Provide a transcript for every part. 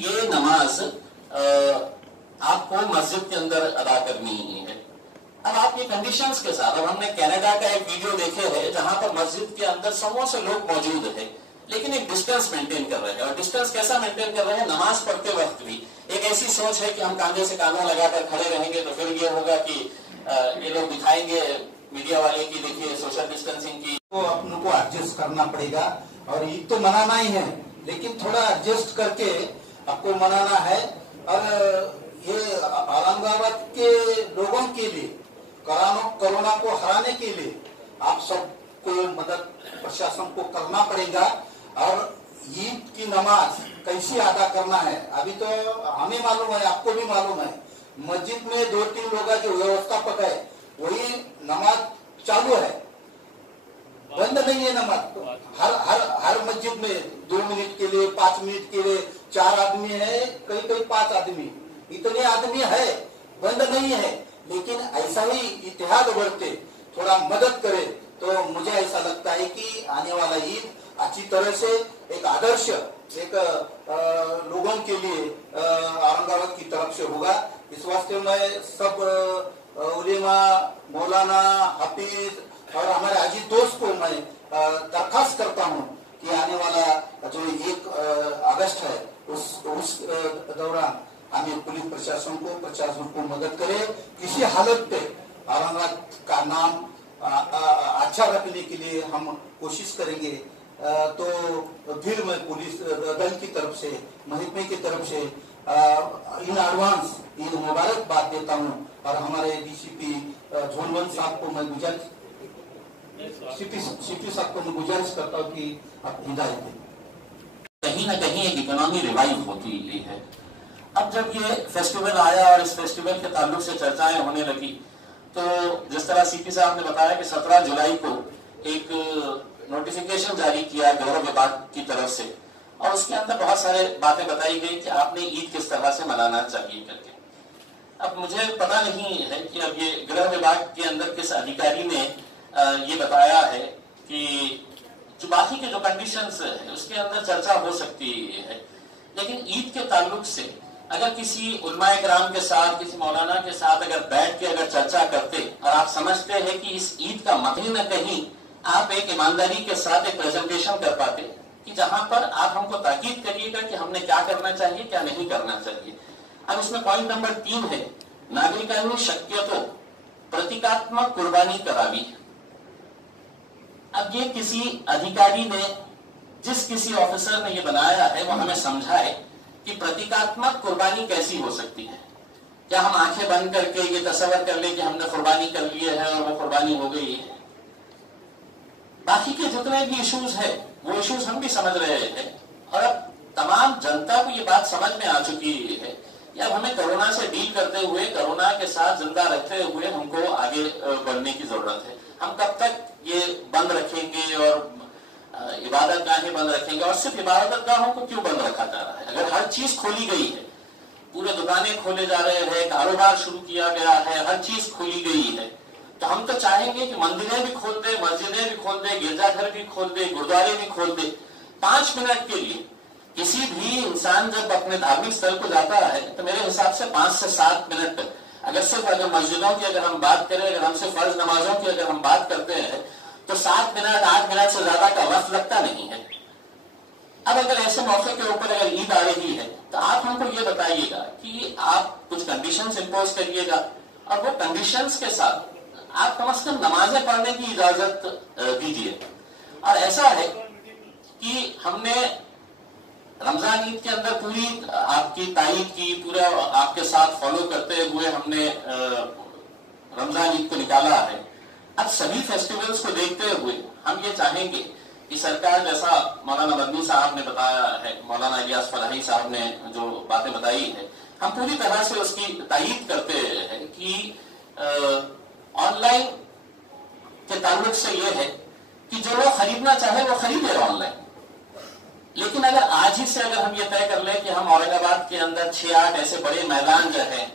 ये नमाज आपको मस्जिद के अंदर अदा करनी है। अब आप ये कंडीशंस के साथ, अब हमने कनाडा का एक वीडियो देखे है जहां पर मस्जिद के अंदर सौ से लोग मौजूद है, लेकिन एक डिस्टेंस मेंटेन कर रहे हैं। और डिस्टेंस कैसा मेंटेन कर रहे हैं? नमाज पढ़ते वक्त भी एक ऐसी सोच है कि हम कांधे से कांधा लगाकर खड़े रहेंगे तो फिर ये होगा कि ये लोग दिखाएंगे मीडिया वाले की देखिए सोशल डिस्टेंसिंग की, तो अपन को एडजस्ट करना पड़ेगा। और ईद तो मनाना ही है, लेकिन थोड़ा एडजस्ट करके आपको मनाना है। और ये औरंगाबाद के लोगों के लिए कोरोना को हराने के लिए आप सबको मदद प्रशासन को करना पड़ेगा। और ईद की नमाज कैसे अदा करना है अभी तो हमें मालूम है, आपको भी मालूम है। मस्जिद में 2-3 लोग जो व्यवस्थापक है वही नमाज चालू है, बंद नहीं है नमाज। हर मस्जिद में 2 मिनट के लिए, 5 मिनट के लिए 4 आदमी है, कई 5 आदमी, इतने आदमी है, बंद नहीं है। लेकिन ऐसा ही इतिहाद बढ़ते थोड़ा मदद करे तो मुझे ऐसा लगता है कि आने वाला ईद अच्छी तरह से एक आदर्श एक लोगों के लिए औरंगाबाद की तरफ से होगा। इस वास्ते मैं सब उलेमा, मौलाना, हाफिज और हमारे अजीत दोस्त को मैं दरखास्त करता हूं कि आने वाला जो 1 अगस्त है उस दौरान हमें पुलिस प्रशासन को मदद करे। किसी हालत पे औरंगाबाद का नाम अच्छा रखने के लिए हम कोशिश करेंगे। तो फिर मैं पुलिस दल की तरफ से, महकमे की तरफ से इन एडवांस ईद मुबारकबाद देता हूं। और हमारे डीसीपी झोलवंत साहब को मैं सीपी साहब को मैं गुजारिश करता हूं कि आप हिदायत दें। कहीं ना कहीं एक इकोनॉमी रिवाइव होती है। अब जब ये फेस्टिवल आया और इस फेस्टिवल के ताल्लुक से चर्चाएं होने लगी, तो जिस तरह सीपी साहब ने बताया कि 17 जुलाई को एक नोटिफिकेशन जारी किया गृह विभाग की तरफ से, और उसके अंदर बहुत सारे बातें बताई गई कि आपने ईद किस तरह से मनाना चाहिए करके। अब मुझे पता नहीं है कि अब ये गृह विभाग के अंदर किस अधिकारी ने ये बताया है कि जो बाकी के जो कंडीशंस है उसके अंदर चर्चा हो सकती है, लेकिन ईद के ताल्लुक से अगर किसी उलमाए किराम के साथ, किसी मौलाना के साथ अगर बैठ के अगर चर्चा करते और आप समझते हैं कि इस ईद का कहीं न कहीं आप एक ईमानदारी के साथ एक प्रेजेंटेशन कर पाते कि जहां पर आप हमको ताकीद करिएगा कि हमने क्या करना चाहिए, क्या नहीं करना चाहिए। अब इसमें पॉइंट नंबर 3 है, नागरिकांनी शक्यतो प्रतीकात्मक कुर्बानी करावी। अब ये किसी अधिकारी ने, जिस किसी ऑफिसर ने ये बनाया है, वो हमें समझाए कि प्रतीकात्मक कुर्बानी कैसी हो सकती है। क्या हम आंखें बंद करके ये तस्वर कर ले कि हमने कुर्बानी कर ली है और वो कुर्बानी हो गई है? बाकी के जितने भी इश्यूज है वो इश्यूज हम भी समझ रहे हैं, और अब तमाम जनता को ये बात समझ में आ चुकी है कि अब हमें कोरोना से डील करते हुए, कोरोना के साथ जिंदा रखते हुए हमको आगे बढ़ने की जरूरत है। हम कब तक ये बंद रखेंगे और इबादत गाहें बंद रखेंगे? और सिर्फ इबादत गाहों को क्यों बंद रखा जा रहा है? अगर हर चीज खोली गई है, पूरे दुकानें खोले जा रहे हैं, कारोबार शुरू किया गया है, हर चीज खोली गई है, तो हम तो चाहेंगे कि मंदिरें भी खोल दे, मस्जिदें भी खोल दे, गिरजाघर भी खोल दे, गुरुद्वारे भी खोल दे। 5 मिनट के लिए किसी भी इंसान जब अपने धार्मिक स्थल को जाता है तो मेरे हिसाब से 5 से 7 मिनट, अगर मस्जिदों की अगर हम बात करें, अगर हमसे फर्ज नमाजों की अगर हम बात करते हैं तो 7 मिनट 8 मिनट से ज्यादा का वक्त लगता नहीं है। अब अगर ऐसे मौके के ऊपर अगर ईद आ रही है तो आप हमको ये बताइएगा कि आप कुछ कंडीशंस इंपोज करिएगा, और वो कंडीशंस के साथ आप कम से कम नमाजें पढ़ने की इजाजत दीजिए। और ऐसा है कि हमने रमजान ईद के अंदर पूरी आपकी तारीफ की, पूरा आपके साथ फॉलो करते हुए हमने रमजान ईद को निकाला है। अब सभी फेस्टिवल्स को देखते हुए हम ये चाहेंगे कि सरकार, जैसा मौलाना मदनी साहब ने बताया है, मौलाना इलियास फलाही साहब ने जो बातें बताई है, हम पूरी तरह से उसकी तायीद करते हैं कि ऑनलाइन के ताल्लुक से यह है कि जो लोग खरीदना चाहे वो खरीदे ऑनलाइन। लेकिन अगर आज ही से अगर हम ये तय कर लें कि हम औरंगाबाद के अंदर 6-8 ऐसे बड़े मैदान जो हैं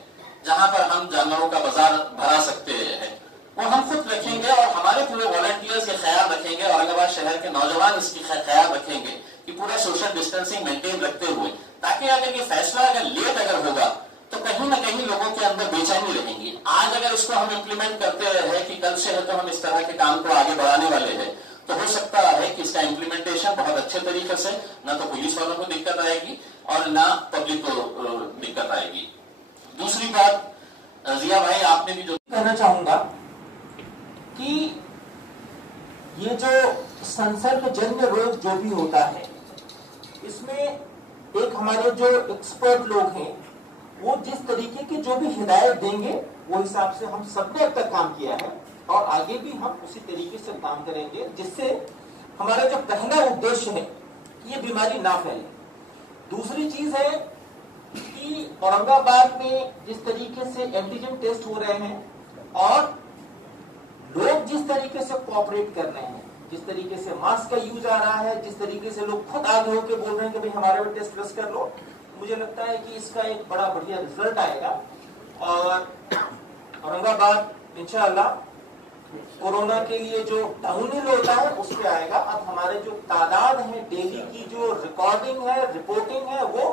जहां पर हम जानवरों का बाजार भरा सकते हैं, वो हम खुद रखेंगे और हमारे पूरे वॉलंटियर्स ये ख्याल रखेंगे, औरंगाबाद शहर के नौजवान इसकी ख्याल रखेंगे कि पूरा सोशल डिस्टेंसिंग मेंटेन रखते हुए, ताकि अगर ये फैसला अगर लेट अगर होगा तो कहीं ना कहीं लोगों के अंदर बेचैनी रहेगी। आज अगर इसको हम इम्प्लीमेंट करते रहे कि कल से है तो हम इस तरह के काम को आगे बढ़ाने वाले हैं, तो हो सकता है कि इसका इम्प्लीमेंटेशन बहुत अच्छे तरीके से ना तो पुलिस वालों को दिक्कत आएगी और ना पब्लिक को दिक्कत आएगी। दूसरी बात, जिया भाई आपने भी जो कहना चाहूंगा कि ये जो संसर्गजन्य रोग जो भी होता है, इसमें एक हमारे जो एक्सपर्ट लोग हैं वो जिस तरीके की जो भी हिदायत देंगे वो हिसाब से हम सबने अब तक काम किया है और आगे भी हम उसी तरीके से काम करेंगे, जिससे हमारा जो पहला उद्देश्य है ये बीमारी ना फैले। दूसरी चीज है कि औरंगाबाद में जिस तरीके से एंटीजन टेस्ट हो रहे हैं और लोग जिस तरीके से कोऑपरेट कर रहे हैं, जिस तरीके से मास्क का यूज आ रहा है, जिस तरीके से लोग खुद आगे होकर बोल रहे हैं कि भाई हमारे भी टेस्ट कर लो, मुझे लगता है कि इसका एक बड़ा बढ़िया रिजल्ट आएगा और औरंगाबाद इंशाअल्लाह कोरोना के लिए जो डाउनहिल होता है उस पे आएगा। अब हमारे जो तादाद है डेली की जो रिकॉर्डिंग है, रिपोर्टिंग है, वो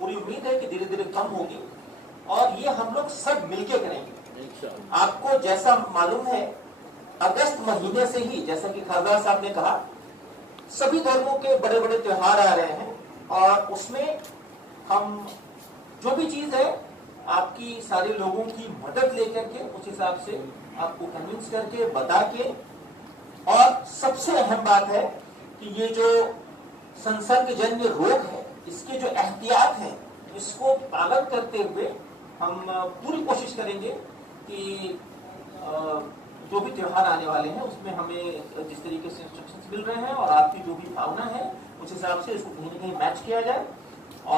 पूरी उम्मीद है कि धीरे धीरे कम होगी और ये हम लोग सब मिलके करेंगे। आपको जैसा मालूम है अगस्त महीने से ही, जैसा कि खरदार साहब ने कहा, सभी धर्मों के बड़े बड़े त्योहार आ रहे हैं और उसमें हम जो भी चीज है आपकी सारे लोगों की मदद लेकर के उस हिसाब से आपको कन्विंस करके बता के, और सबसे अहम बात है कि ये जो संसर्गजन्य रोग है इसके जो एहतियात है इसको पालन करते हुए हम पूरी कोशिश करेंगे कि जो भी त्योहार आने वाले हैं उसमें हमें जिस तरीके से इंस्ट्रक्शंस मिल रहे हैं और आपकी जो भी भावना है उस हिसाब से इसको कहीं ना कहीं मैच किया जाए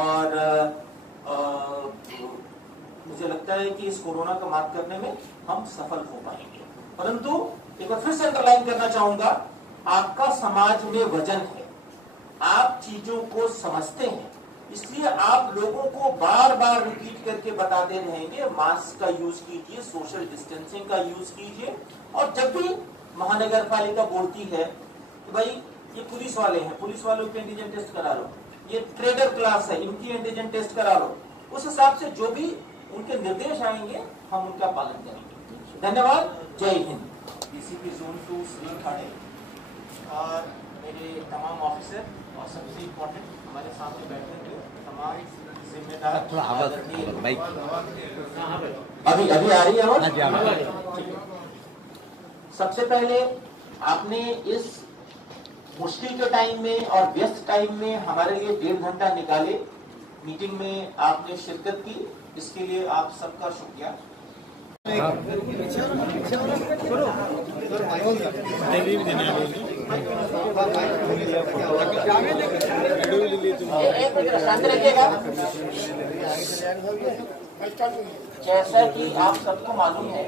और मुझे लगता है कि इस कोरोना को मात करने में हम सफल हो पाएंगे। परंतु एक बार फिर से अंडरलाइन करना चाहूंगा, आपका समाज में वजन है, आप चीजों को समझते हैं, इसलिए आप लोगों को बार बार रिपीट करके बताते रहेंगे मास्क का यूज कीजिए, सोशल डिस्टेंसिंग का यूज कीजिए। और जब भी महानगर पालिका बोलती है कि भाई ये पुलिस वाले हैं, पुलिस वालों के एंटीजन टेस्ट करा लो, ये ट्रेडर क्लास है इनकी एंटीजन टेस्ट करा लो, उस हिसाब से जो भी उनके निर्देश आएंगे हम उनका पालन करेंगे। धन्यवाद, जय हिंद। डीसीपी जोन 2 श्री खाड़े और मेरे तमाम ऑफिसर और सबसे इम्पोर्टेंट हमारे सामने बैठे हुए तमाम जिम्मेदार, अभी अभी आ रही है आवाज। सबसे पहले आपने इस मुश्किल के टाइम में और व्यस्त टाइम में हमारे लिए 1.5 घंटा निकाले, मीटिंग में आपने शिरकत की, इसके लिए आप सबका शुक्रिया। जैसा कि आप सबको मालूम है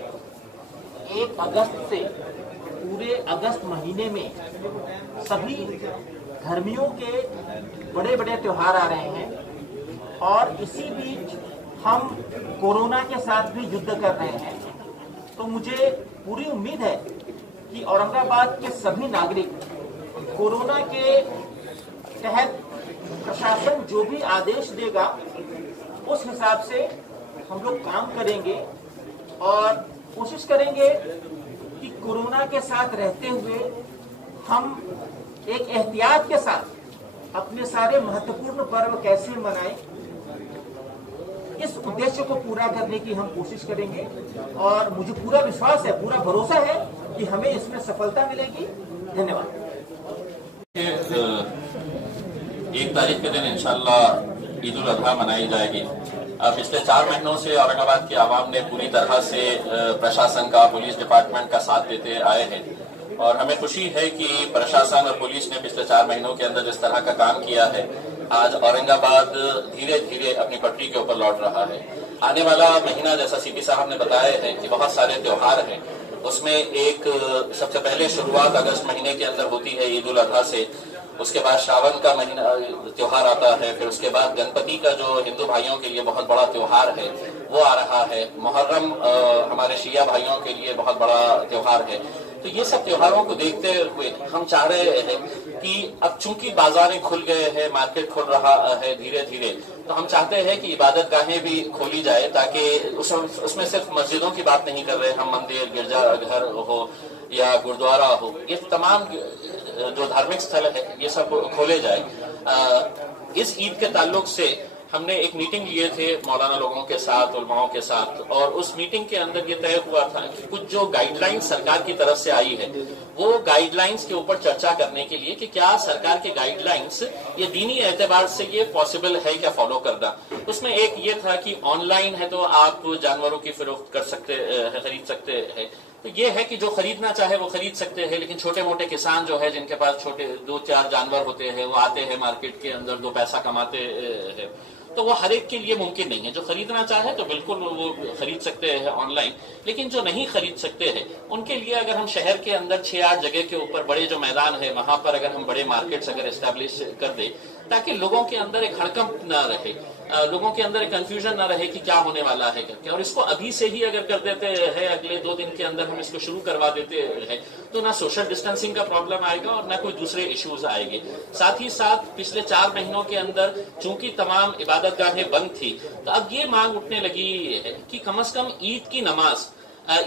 1 अगस्त से पूरे अगस्त महीने में सभी धर्मियों के बड़े बड़े त्योहार आ रहे हैं और इसी बीच हम कोरोना के साथ भी युद्ध कर रहे हैं। तो मुझे पूरी उम्मीद है कि औरंगाबाद के सभी नागरिक कोरोना के तहत प्रशासन जो भी आदेश देगा उस हिसाब से हम लोग काम करेंगे और कोशिश करेंगे कि कोरोना के साथ रहते हुए हम एक एहतियात के साथ अपने सारे महत्वपूर्ण पर्व कैसे मनाएं, इस उद्देश्य को पूरा करने की हम कोशिश करेंगे और मुझे पूरा विश्वास है, पूरा भरोसा है कि हमें इसमें सफलता मिलेगी। धन्यवाद। 1 तारीख के दिन इंशाअल्लाह ईद उल अजहा मनाई जाएगी। पिछले 4 महीनों से औरंगाबाद की आवाम ने पूरी तरह से प्रशासन का, पुलिस डिपार्टमेंट का साथ देते आए हैं और हमें खुशी है कि प्रशासन और पुलिस ने पिछले 4 महीनों के अंदर जिस तरह का काम किया है, आज औरंगाबाद धीरे धीरे अपनी पटरी के ऊपर लौट रहा है। आने वाला महीना, जैसा सीपी साहब ने बताया है कि बहुत सारे त्योहार हैं, उसमें एक सबसे पहले शुरुआत अगस्त महीने के अंदर होती है ईद उल अजहा से, उसके बाद श्रावण का महीना त्योहार आता है, फिर उसके बाद गणपति का जो हिंदू भाइयों के लिए बहुत बड़ा त्योहार है वो आ रहा है, मुहर्रम हमारे शिया भाइयों के लिए बहुत बड़ा त्योहार है। तो ये सब त्योहारों को देखते हुए हम चाह रहे हैं कि अब चूंकि बाजारें खुल गए हैं, मार्केट खुल रहा है धीरे धीरे, तो हम चाहते हैं कि इबादत गाहें भी खोली जाए, ताकि उसमें सिर्फ मस्जिदों की बात नहीं कर रहे हम, मंदिर, गिरजाघर हो या गुरुद्वारा हो, ये तमाम जो धार्मिक स्थल है ये सब खोले जाए। इस ईद के ताल्लुक से हमने एक मीटिंग लिए थे मौलाना लोगों के साथ, उलमाओं के साथ, और उस मीटिंग के अंदर ये तय हुआ था कि कुछ जो गाइडलाइंस सरकार की तरफ से आई है वो गाइडलाइंस के ऊपर चर्चा करने के लिए कि क्या सरकार के गाइडलाइंस ये दीनी एतबार से ये पॉसिबल है क्या फॉलो करना। उसमें एक ये था कि ऑनलाइन है तो आप जानवरों की फरोख्त कर सकते हैं, खरीद सकते हैं, तो ये है कि जो खरीदना चाहे वो खरीद सकते हैं, लेकिन छोटे मोटे किसान जो है जिनके पास छोटे 2-4 जानवर होते हैं, वो आते हैं मार्केट के अंदर, 2 पैसा कमाते हैं, तो वो हर एक के लिए मुमकिन नहीं है। जो खरीदना चाहे तो बिल्कुल वो खरीद सकते हैं ऑनलाइन, लेकिन जो नहीं खरीद सकते हैं उनके लिए अगर हम शहर के अंदर 6-8 जगह के ऊपर बड़े जो मैदान है वहां पर अगर हम बड़े मार्केट्स अगर एस्टेब्लिश कर दे, ताकि लोगों के अंदर एक हड़कंप ना रहे, लोगों के अंदर एक कंफ्यूजन ना रहे कि क्या होने वाला है करके, और इसको अभी से ही अगर कर देते हैं, अगले 2 दिन के अंदर हम इसको शुरू करवा देते हैं, तो ना सोशल डिस्टेंसिंग का प्रॉब्लम आएगा और ना कोई दूसरे इश्यूज आएंगे। साथ ही साथ पिछले 4 महीनों के अंदर चूंकि तमाम इबादत गाहें बंद थी, तो अब ये मांग उठने लगी है कि कम से कम ईद की नमाज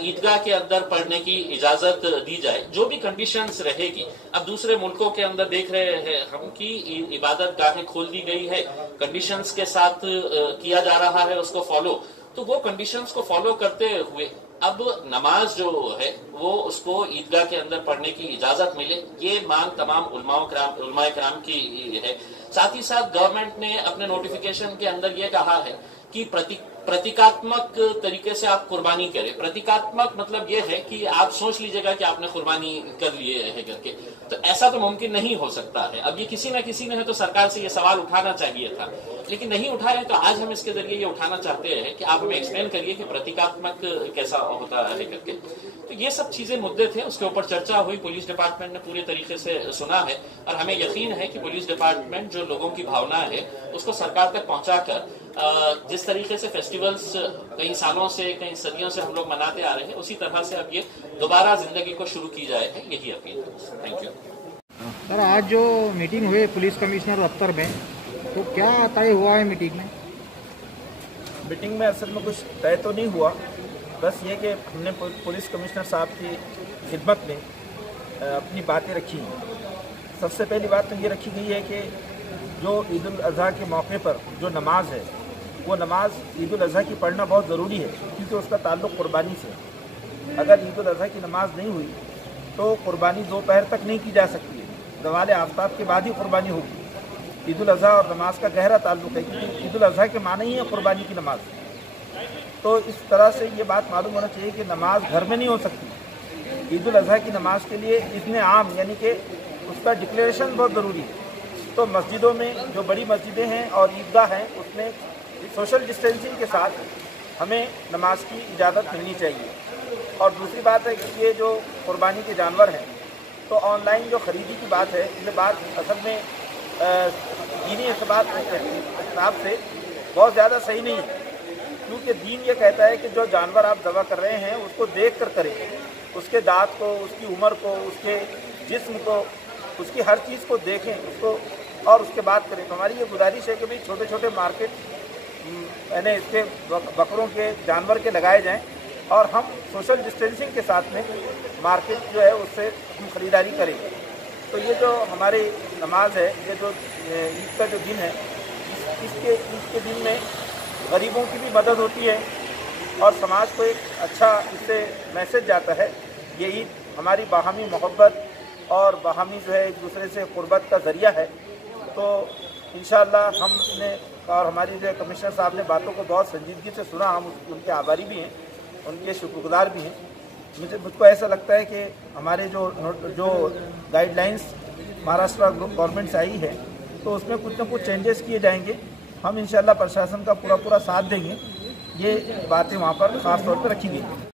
ईदगाह के अंदर पढ़ने की इजाजत दी जाए, जो भी कंडीशंस रहेगी। अब दूसरे मुल्कों के अंदर देख रहे हैं हम कि इबादत गाहें खोल दी गई है, कंडीशंस के साथ किया जा रहा है उसको फॉलो, तो वो कंडीशंस को फॉलो करते हुए अब नमाज जो है वो उसको ईदगाह के अंदर पढ़ने की इजाजत मिले, ये मांग तमाम उलमाए कराम की है। साथ ही साथ गवर्नमेंट ने अपने नोटिफिकेशन के अंदर ये कहा है कि प्रतीकात्मक तरीके से आप कुर्बानी करें। प्रतीकात्मक मतलब ये है कि आप सोच लीजिएगा कि आपने कुर्बानी कर लिए है करके, तो ऐसा तो मुमकिन नहीं हो सकता है। अब ये किसी न किसी ने है तो सरकार से ये सवाल उठाना चाहिए था, लेकिन नहीं उठाया, तो आज हम इसके जरिए ये उठाना चाहते हैं कि आप हमें एक्सप्लेन करिए कि प्रतीकात्मक कैसा होता है करके। तो ये सब चीजें मुद्दे थे, उसके ऊपर चर्चा हुई, पुलिस डिपार्टमेंट ने पूरे तरीके से सुना है, और हमें यकीन है कि पुलिस डिपार्टमेंट जो लोगों की भावना है उसको सरकार तक पहुंचाकर जिस तरीके से फेस्टिवल्स कई सालों से, कई सदियों से हम लोग मनाते आ रहे हैं, उसी तरह से अब ये दोबारा जिंदगी को शुरू की जाए, यही अपील है। Thank you sir. आज जो मीटिंग हुई पुलिस कमिश्नर दफ्तर में, तो क्या तय हुआ है मीटिंग में? मीटिंग में असल में कुछ तय तो नहीं हुआ, बस ये कि हमने पुलिस कमिश्नर साहब की खिदमत में अपनी बातें रखी हैं। सबसे पहली बात तो ये रखी गई है कि जो ईद उल अज़हा के मौके पर जो नमाज है, वो नमाज ईद उल अज़हा की पढ़ना बहुत ज़रूरी है, क्योंकि उसका ताल्लुक़ कुर्बानी से। अगर ईद उल अज़हा की नमाज नहीं हुई तो कुर्बानी दोपहर तक नहीं की जा सकती है, ज़वाल आफ्ताब के बाद ही कुर्बानी होगी। ईद उल अज़हा और नमाज का गहरा ताल्लुक़ है, क्योंकि ईद उल अज़हा के माने ही है कुर्बानी की नमाज। तो इस तरह से ये बात मालूम होना चाहिए कि नमाज घर में नहीं हो सकती। ईद उल अज़हा की नमाज के लिए इज़्न आम यानी कि उसका डिक्लेरेशन बहुत ज़रूरी है। तो मस्जिदों में जो बड़ी मस्जिदें हैं और ईदगाह हैं, उसमें सोशल डिस्टेंसिंग के साथ हमें नमाज की इजाज़त मिलनी चाहिए। और दूसरी बात है कि ये जो कुर्बानी के जानवर हैं, तो ऑनलाइन जो ख़रीदी की बात है, ये बात असल में दीनी हिसाब से बहुत ज़्यादा सही नहीं है, क्योंकि दीन ये कहता है कि जो जानवर आप ज़बह कर रहे हैं उसको देख कर करें, उसके दांत को, उसकी उम्र को, उसके जिस्म को, उसकी हर चीज़ को देखें उसको, और उसके बाद करें। तो हमारी ये गुजारिश है कि भाई छोटे छोटे मार्केट यानी इसके बकरों के, जानवर के लगाए जाएं, और हम सोशल डिस्टेंसिंग के साथ में मार्केट जो है उससे हम ख़रीदारी करें। तो ये जो हमारी नमाज है, ये जो ईद का जो दिन है, इसके दिन में गरीबों की भी मदद होती है और समाज को एक अच्छा इससे मैसेज जाता है। ये ईद हमारी बाहमी मोहब्बत और बाहमी जो है एक दूसरे से क़ुर्बत का ज़रिया है। तो इंशाअल्लाह हमने और हमारी जो कमिश्नर साहब ने बातों को बहुत संजीदगी से सुना, हम उनके आभारी भी हैं, उनके शुक्रगुजार भी हैं। मुझको ऐसा लगता है कि हमारे जो गाइडलाइंस महाराष्ट्र गवर्नमेंट से आई है, तो उसमें कुछ न कुछ चेंजेस किए जाएंगे। हम इंशाअल्लाह प्रशासन का पूरा साथ देंगे। ये बातें वहाँ पर ख़ास तौर पर रखी गई।